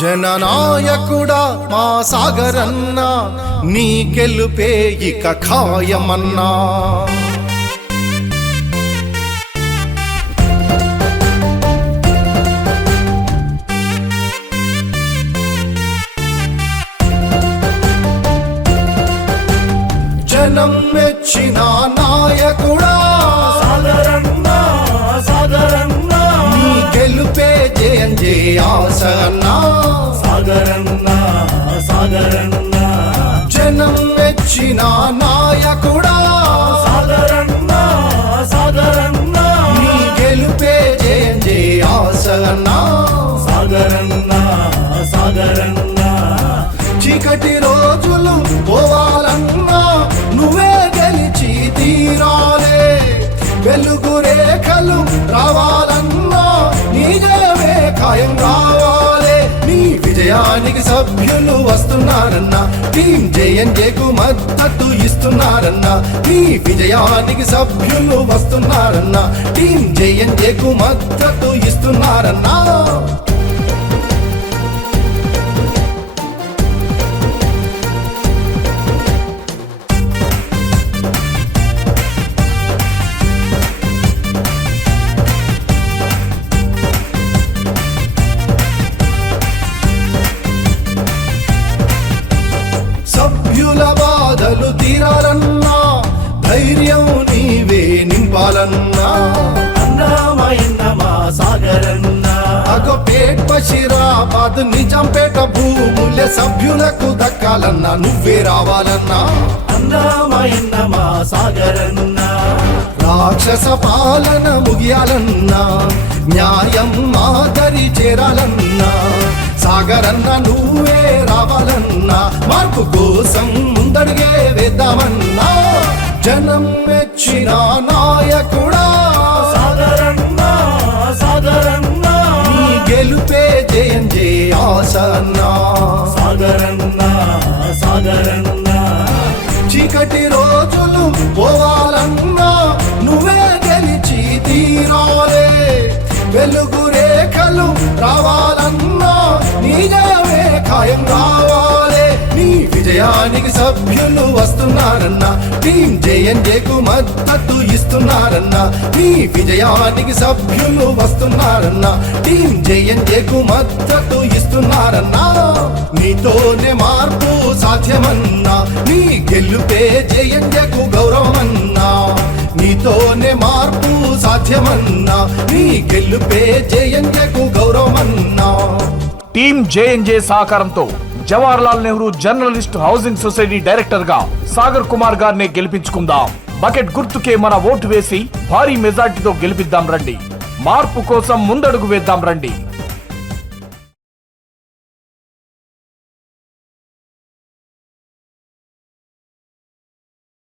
జననాయకుడా మా సాగరన్నా నీ గెలుపే ఇక ఖాయమన్నా. జనం మెచ్చిన నాయకుడా సాగరన్నా సాగరన్నా నీ గెలుపే జయం జయ ఆసన్నా. సాగరన్నా సాగరన్నా జనం మెచ్చిన నాయకుడా సాగరన్నా సాగరన్నా నీ గెలుపే జయం జయ ఆసన్నా. సాగరన్నా సాగరన్నా చీకటి రోజులు పోవాలన్నా నువ్వే గెలిచి తీరాలే. వెలుగు రేఖలు రావాలన్నా నీ జయమే ఖాయం రావాలే. నీ విజయానికి సభ్యులు వస్తున్నారన్నా టీం జేఎన్జేకు మద్దతు ఇస్తున్నారన్నా. నీ విజయానికి సభ్యులు వస్తున్నారన్నా టీం జేఎన్జేకు మద్దతు ఇస్తున్నారన్నా. సభ్యుల బాధలు తీరాలన్నా ధైర్యం నీవే నింపాలన్నా. అన్నమైన మా సాగరన్నా అగపేట్ బషీరాబాద్ నిజాంపేట భూముల సభ్యులకు దక్కాలన్నా నువ్వే రావాలన్నా. అన్నమైన మా సాగరన్నా రాక్షస పాలన ముగియాలన్నా న్యాయం మాదరి చేరాలన్నా. సాగరన్న నువ్వే రావాలన్నా మార్పు కోసం ముందడిగే వేద్దామన్నా. జనం మెచ్చిన నాయకుడా సాగరన్నా సాగరన్నా నీ గెలుపే జయం జయ ఆసన్నా. సాగరన్నా సాగరన్నా చీకటి రోజులు పోవాలన్నా నువ్వే గెలిచి తీరాలే. వెలుగు రేఖలు రావాలన్నా నీ జయమే ఖాయం రావాలే. నీ విజయానికి సభ్యులు వస్తున్నారన్నా టీం జేఎన్జేకు మద్దతు ఇస్తున్నారన్నా. నీ విజయానికి సభ్యులు వస్తున్నారన్నా టీం జేఎన్జేకు మద్దతు ఇస్తున్నారన్నా. నీతోనే మార్పు సాధ్యమన్నా నీ గెలుపే జేఎన్జేకు గౌరవమన్నా. నీతోనే మార్పు సాధ్యమన్నా నీ గెలుపే జేఎన్జేకు గౌరవమన్నా. టీం జేఎన్జే సహకారంతో Jawaharlal Nehru journalist housing society director గా సాగర్ కుమార్ గారిని గెలిపించుకుందాం. బకెట్ గుర్తుకే మన ఓటు వేసి భారీ మెజార్టీతో గెలిపిద్దాం రండి. మార్పు కోసం ముందడుగు వేద్దాం రండి.